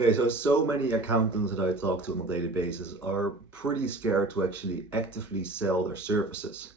Okay, so many accountants that I talk to on a daily basis are pretty scared to actually actively sell their services.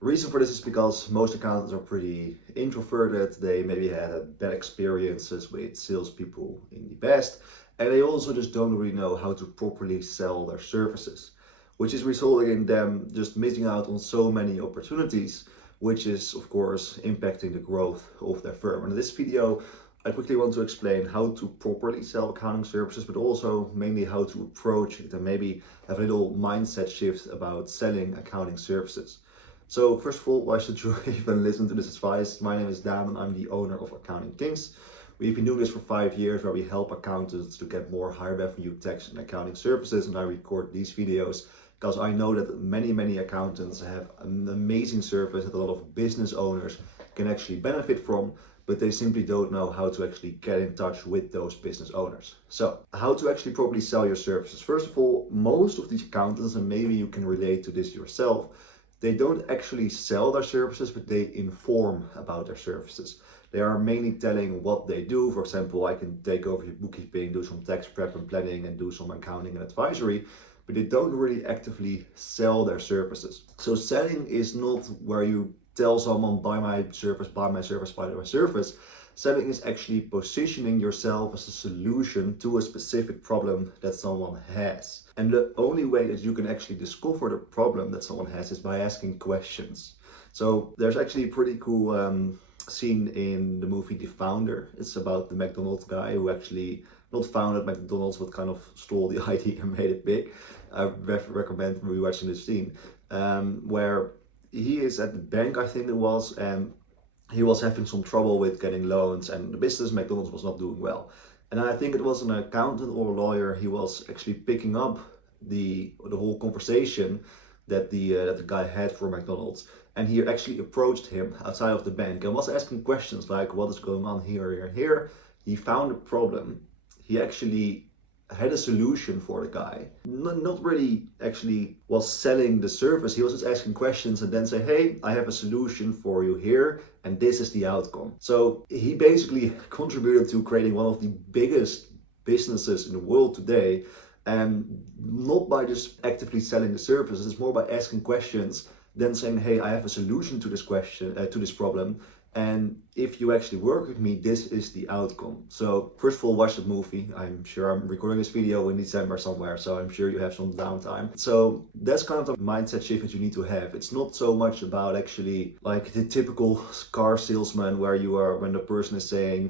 The reason for this is because most accountants are pretty introverted. They maybe had bad experiences with salespeople in the past, and they also just don't really know how to properly sell their services, which is resulting in them just missing out on so many opportunities, which is of course impacting the growth of their firm. And in this video, I quickly want to explain how to properly sell accounting services, but also mainly how to approach it and maybe have a little mindset shift about selling accounting services. So first of all, why should you even listen to this advice? My name is Daan and I'm the owner of Accounting Kings. We've been doing this for 5 years where we help accountants to get more high revenue tax and accounting services, and I record these videos because I know that many accountants have an amazing service that a lot of business owners can actually benefit from, but they simply don't know how to actually get in touch with those business owners. So, how to actually properly sell your services? First of all, most of these accountants, and maybe you can relate to this yourself, they don't actually sell their services, but they inform about their services. They are mainly telling what they do. For example, I can take over your bookkeeping, do some tax prep and planning, and do some accounting and advisory, but they don't really actively sell their services. So selling is not where you tell someone, buy my service, buy my service, buy my service. Selling is actually positioning yourself as a solution to a specific problem that someone has. And the only way that you can actually discover the problem that someone has is by asking questions. So there's actually a pretty cool scene in the movie The Founder. It's about the McDonald's guy who actually not founded McDonald's, but kind of stole the idea and made it big. I recommend rewatching this scene where he is at the bank, I think it was, and he was having some trouble with getting loans, and the business McDonald's was not doing well. And I think it was an accountant or a lawyer. He was actually picking up the whole conversation that the guy had for McDonald's, and he actually approached him outside of the bank and was asking questions like, "What is going on here, here, and here?" He found a problem. He actually had a solution for the guy. Not really actually was selling the service. He was just asking questions and then say, "Hey, I have a solution for you here, and this is the outcome." So he basically contributed to creating one of the biggest businesses in the world today, and not by just actively selling the services. It's more by asking questions, then saying, "Hey, I have a solution to this question, to this problem. And if you actually work with me, this is the outcome." So first of all, watch the movie. I'm sure I'm recording this video in December somewhere, so I'm sure you have some downtime. So that's kind of the mindset shift that you need to have. It's not so much about actually like the typical car salesman where you are when the person is saying,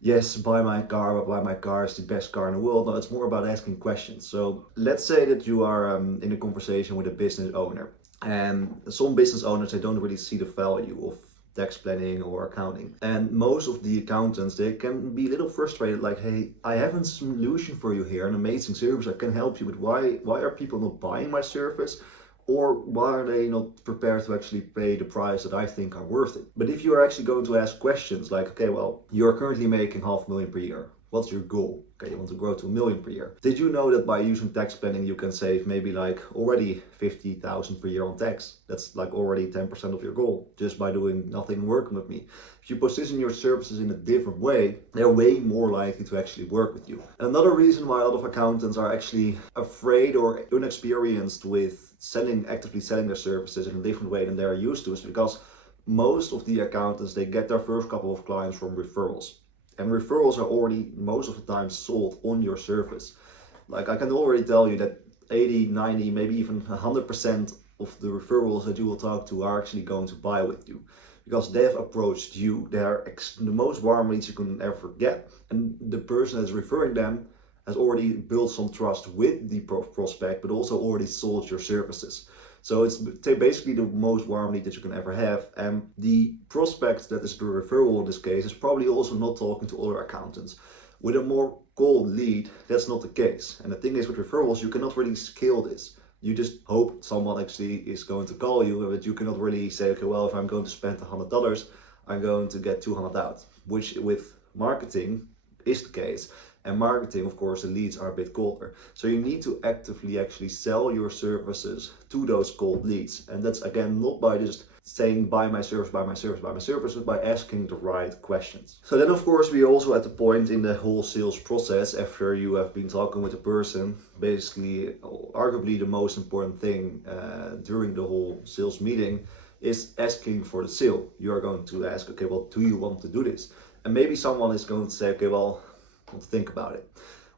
"Yes, buy my car, but buy my car is the best car in the world." No, it's more about asking questions. So let's say that you are in a conversation with a business owner, and some business owners, they don't really see the value of tax planning or accounting. And most of the accountants, they can be a little frustrated, like, "Hey, I have a solution for you here, an amazing service, I can help you, but why are people not buying my service? Or why are they not prepared to actually pay the price that I think are worth it?" But if you are actually going to ask questions like, "Okay, well, you're currently making 500,000 per year. What's your goal? Okay, you want to grow to 1 million per year. Did you know that by using tax planning, you can save maybe like already 50,000 per year on tax? That's like already 10% of your goal just by doing nothing and working with me." If you position your services in a different way, they're way more likely to actually work with you. And another reason why a lot of accountants are actually afraid or inexperienced with actively selling their services in a different way than they are used to is because most of the accountants, they get their first couple of clients from referrals. And referrals are already most of the time sold on your service. Like I can already tell you that 80, 90, maybe even 100% of the referrals that you will talk to are actually going to buy with you. Because they have approached you, they are the most warm leads you can ever get. And the person that's referring them has already built some trust with the prospect, but also already sold your services. So it's basically the most warm lead that you can ever have. And the prospect that is the referral in this case is probably also not talking to other accountants. With a more cold lead, that's not the case. And the thing is, with referrals, you cannot really scale this. You just hope someone actually is going to call you, but you cannot really say, "Okay, well, if I'm going to spend $100, I'm going to get 200 out," which with marketing is the case. And marketing, of course, the leads are a bit colder. So you need to actively actually sell your services to those cold leads. And that's again not by just saying buy my service, buy my service, buy my service, but by asking the right questions. So then of course we are also at the point in the whole sales process after you have been talking with a person, basically arguably the most important thing during the whole sales meeting is asking for the sale. You are going to ask, okay, well, do you want to do this? And maybe someone is going to say, okay, well, I want to think about it,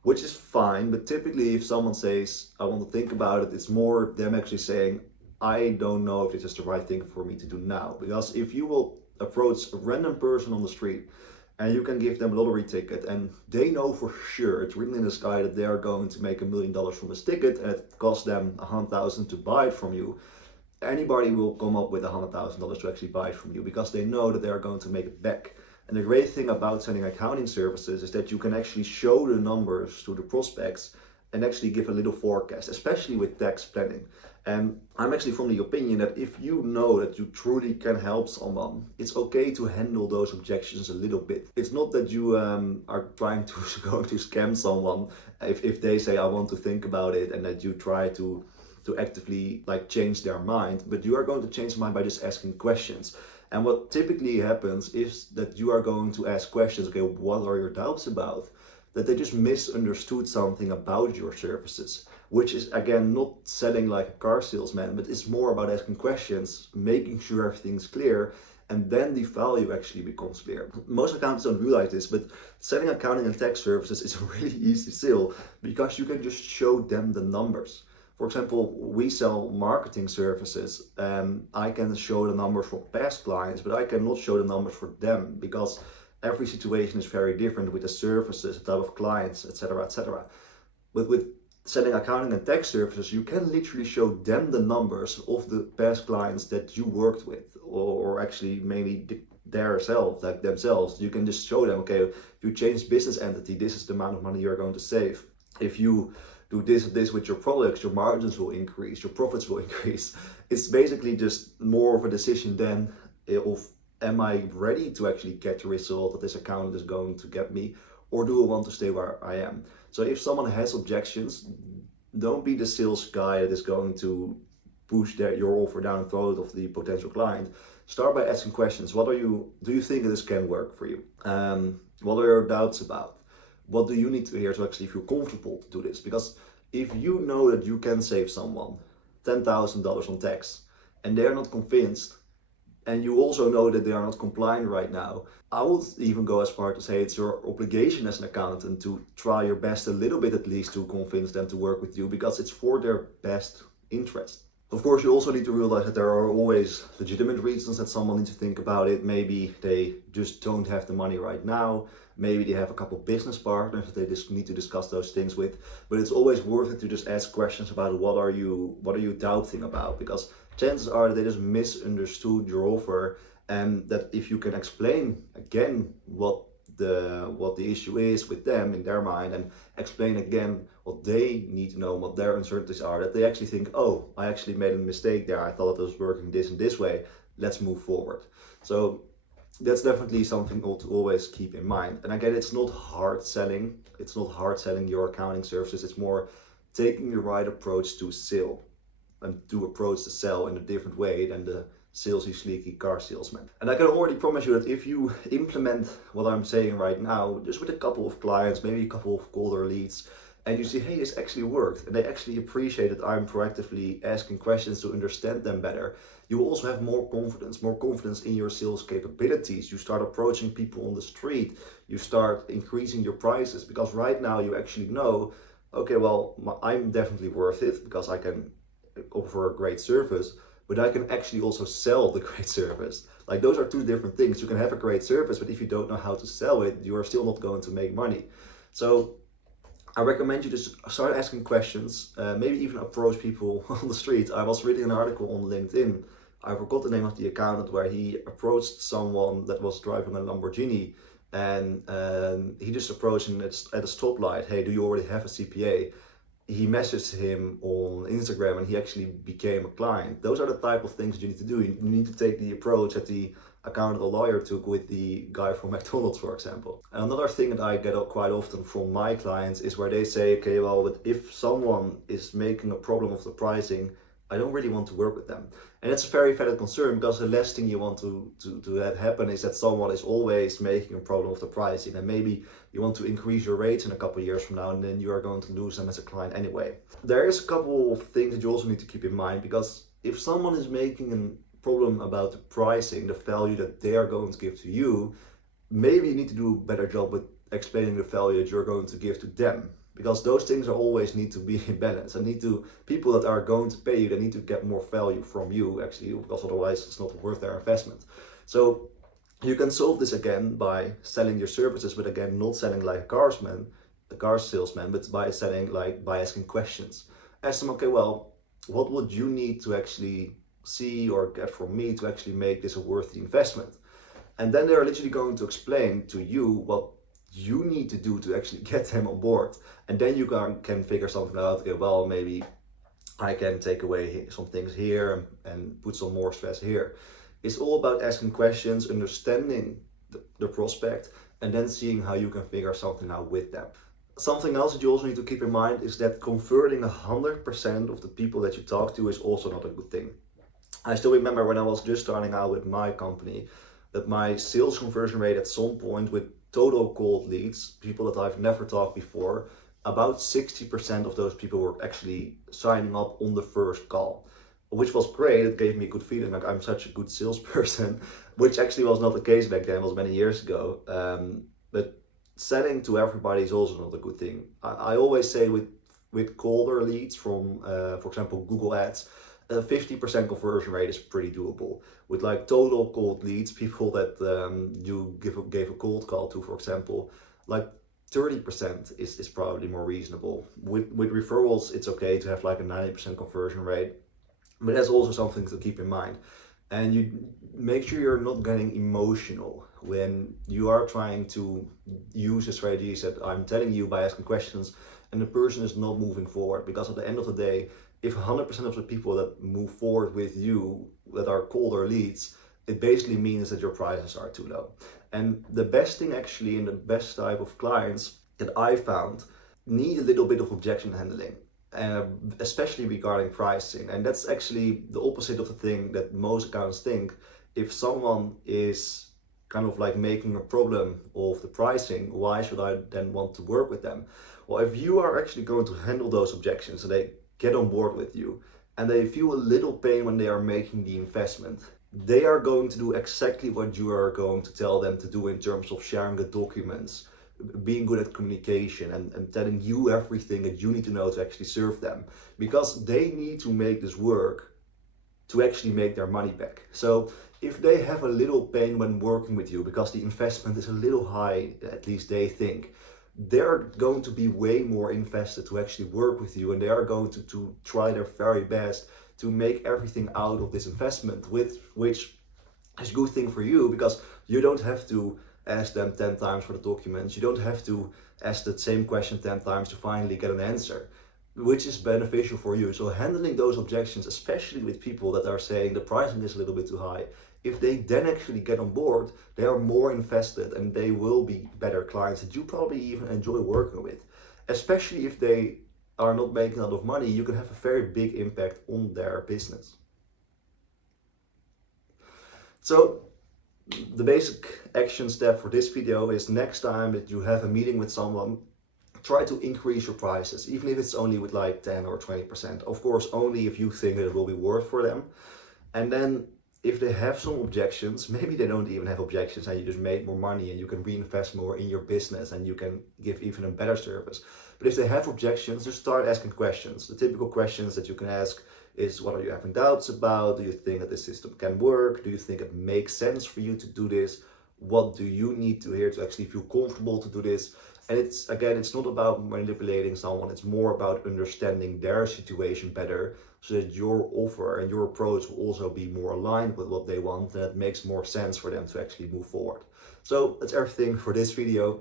which is fine. But typically if someone says, I want to think about it, it's more them actually saying, I don't know if this is the right thing for me to do now. Because if you will approach a random person on the street and you can give them a lottery ticket and they know for sure, it's written in the sky that they are going to make $1 million from this ticket and it costs them $100,000 to buy it from you, anybody will come up with $100,000 to actually buy it from you because they know that they are going to make it back. And the great thing about selling accounting services is that you can actually show the numbers to the prospects and actually give a little forecast, especially with tax planning. And I'm actually from the opinion that if you know that you truly can help someone, it's okay to handle those objections a little bit. It's not that you are trying to going to scam someone if they say I want to think about it, and that you try to actively like change their mind, but you are going to change their mind by just asking questions. And what typically happens is that you are going to ask questions, okay, what are your doubts about? That they just misunderstood something about your services, which is again not selling like a car salesman, but it's more about asking questions, making sure everything's clear, and then the value actually becomes clear. Most accountants don't realize this, but selling accounting and tax services is a really easy sale because you can just show them the numbers. For example, we sell marketing services. I can show the numbers for past clients, but I cannot show the numbers for them because every situation is very different with the services, the type of clients, etc., etc. But with selling accounting and tax services, you can literally show them the numbers of the past clients that you worked with, or actually mainly themselves, like themselves. You can just show them, okay, if you change business entity, this is the amount of money you're going to save. If you do this with your products, your margins will increase, your profits will increase. It's basically just more of a decision then of, am I ready to actually get the result that this account is going to get me, or do I want to stay where I am? So if someone has objections, don't be the sales guy that is going to push your offer down the throat of the potential client. Start by asking questions. Do you think this can work for you? What are your doubts about? What do you need to hear to actually feel comfortable to do this? Because if you know that you can save someone $10,000 on tax and they're not convinced, and you also know that they are not compliant right now, I would even go as far to say it's your obligation as an accountant to try your best a little bit at least to convince them to work with you, because it's for their best interest. Of course, you also need to realize that there are always legitimate reasons that someone needs to think about it. Maybe they just don't have the money right now. Maybe they have a couple business partners that they just need to discuss those things with. But it's always worth it to just ask questions about what are you doubting about, because chances are that they just misunderstood your offer, and that if you can explain again what the issue is with them in their mind, and explain again what they need to know, what their uncertainties are, that they actually think, oh, I actually made a mistake there, I thought it was working this and this way, let's move forward. So that's definitely something to always keep in mind. And again, it's not hard selling your accounting services, it's more taking the right approach to sale, and to approach the sell in a different way than the salesy, sleeky car salesman. And I can already promise you that if you implement what I'm saying right now, just with a couple of clients, maybe a couple of colder leads, and you see, hey, this actually worked, and they actually appreciate that I'm proactively asking questions to understand them better, you will also have more confidence in your sales capabilities. You start approaching people on the street, you start increasing your prices, because right now you actually know, okay, well, I'm definitely worth it because I can offer a great service, but I can actually also sell the great service. Like, those are two different things. You can have a great service, but if you don't know how to sell it, you are still not going to make money. So I recommend you to start asking questions, maybe even approach people on the street. I was reading an article on LinkedIn, I forgot the name of the accountant, where he approached someone that was driving a Lamborghini, and he just approached him at a stoplight, hey, do you already have a CPA? He messaged him on Instagram and he actually became a client. Those are the type of things you need to do. You need to take the approach that the accountant or lawyer took with the guy from McDonald's, for example. And another thing that I get quite often from my clients is where they say, okay, well, but if someone is making a problem of the pricing, I don't really want to work with them. And it's a very valid concern, because the last thing you want to have happen is that someone is always making a problem of the pricing, and maybe you want to increase your rates in a couple of years from now, and then you are going to lose them as a client anyway. There is a couple of things that you also need to keep in mind, because if someone is making a problem about the pricing, the value that they are going to give to you, maybe you need to do a better job with explaining the value that you're going to give to them, because those things are always need to be in balance. And people that are going to pay you, they need to get more value from you actually, because otherwise it's not worth their investment. So you can solve this again by selling your services, but again, not selling like a car salesman, but by selling by asking questions. Ask them, okay, well, what would you need to actually see or get from me to actually make this a worthy investment? And then they're literally going to explain to you what you need to do to actually get them on board. And then you can figure something out. Okay, well, maybe I can take away some things here and put some more stress here. It's all about asking questions, understanding the prospect, and then seeing how you can figure something out with them. Something else that you also need to keep in mind is that converting 100% of the people that you talk to is also not a good thing. I still remember when I was just starting out with my company, that my sales conversion rate at some point with total cold leads, people that I've never talked before, about 60% of those people were actually signing up on the first call, which was great. It gave me a good feeling, like I'm such a good salesperson, which actually was not the case back then, it was many years ago. But selling to everybody is also not a good thing. I always say with colder leads from, for example, Google Ads, a 50% conversion rate is pretty doable. With like total cold leads, people that you gave a cold call to, for example, like 30% is probably more reasonable. With referrals, it's okay to have like a 90% conversion rate, but that's also something to keep in mind. And you make sure you're not getting emotional when you are trying to use the strategies that I'm telling you by asking questions, and the person is not moving forward. Because at the end of the day, if 100% of the people that move forward with you that are colder leads, it basically means that your prices are too low. And the best thing actually, and the best type of clients that I found, need a little bit of objection handling, especially regarding pricing. And that's actually the opposite of the thing that most accountants think. If someone is kind of like making a problem of the pricing, why should I then want to work with them? Well, if you are actually going to handle those objections, and they get on board with you, and they feel a little pain when they are making the investment, they are going to do exactly what you are going to tell them to do in terms of sharing the documents, being good at communication, and telling you everything that you need to know to actually serve them, because they need to make this work to actually make their money back. So if they have a little pain when working with you because the investment is a little high, at least they think, they're going to be way more invested to actually work with you, and they are going to try their very best to make everything out of this investment, which is a good thing for you, because you don't have to ask them 10 times for the documents. You don't have to ask the same question 10 times to finally get an answer, which is beneficial for you. So handling those objections, especially with people that are saying the pricing is a little bit too high, if they then actually get on board, they are more invested and they will be better clients that you probably even enjoy working with. Especially if they are not making a lot of money, you can have a very big impact on their business. So the basic action step for this video is, next time that you have a meeting with someone, try to increase your prices, even if it's only with like 10 or 20%. Of course, only if you think that it will be worth for them. And then if they have some objections, maybe they don't even have objections and you just made more money and you can reinvest more in your business and you can give even a better service. But if they have objections, just start asking questions. The typical questions that you can ask is, what are you having doubts about? Do you think that this system can work? Do you think it makes sense for you to do this? What do you need to hear to actually feel comfortable to do this? And it's not about manipulating someone, it's more about understanding their situation better, so that your offer and your approach will also be more aligned with what they want, and it makes more sense for them to actually move forward. So that's everything for this video.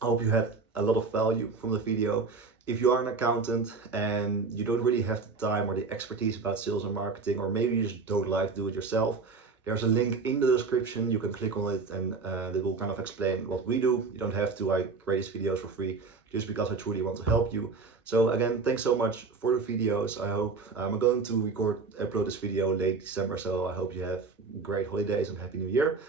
I hope you had a lot of value from the video. If you are an accountant and you don't really have the time or the expertise about sales and marketing, or maybe you just don't like to do it yourself, There's a link in the description. You can click on it and it will kind of explain what we do. You don't have to. I create these videos for free just because I truly want to help you. So again, thanks so much for the videos. I hope I'm going to upload this video late December, so I hope you have great holidays and Happy New Year.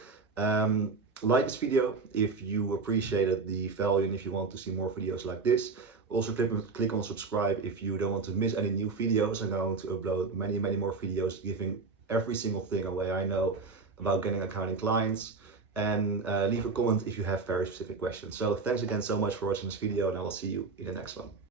Like this video if you appreciated the value and if you want to see more videos like this. Also click on subscribe if you don't want to miss any new videos. I'm going to upload many more videos giving every single thing away I know about getting accounting clients. And leave a comment if you have very specific questions. So thanks again so much for watching this video, and I will see you in the next one.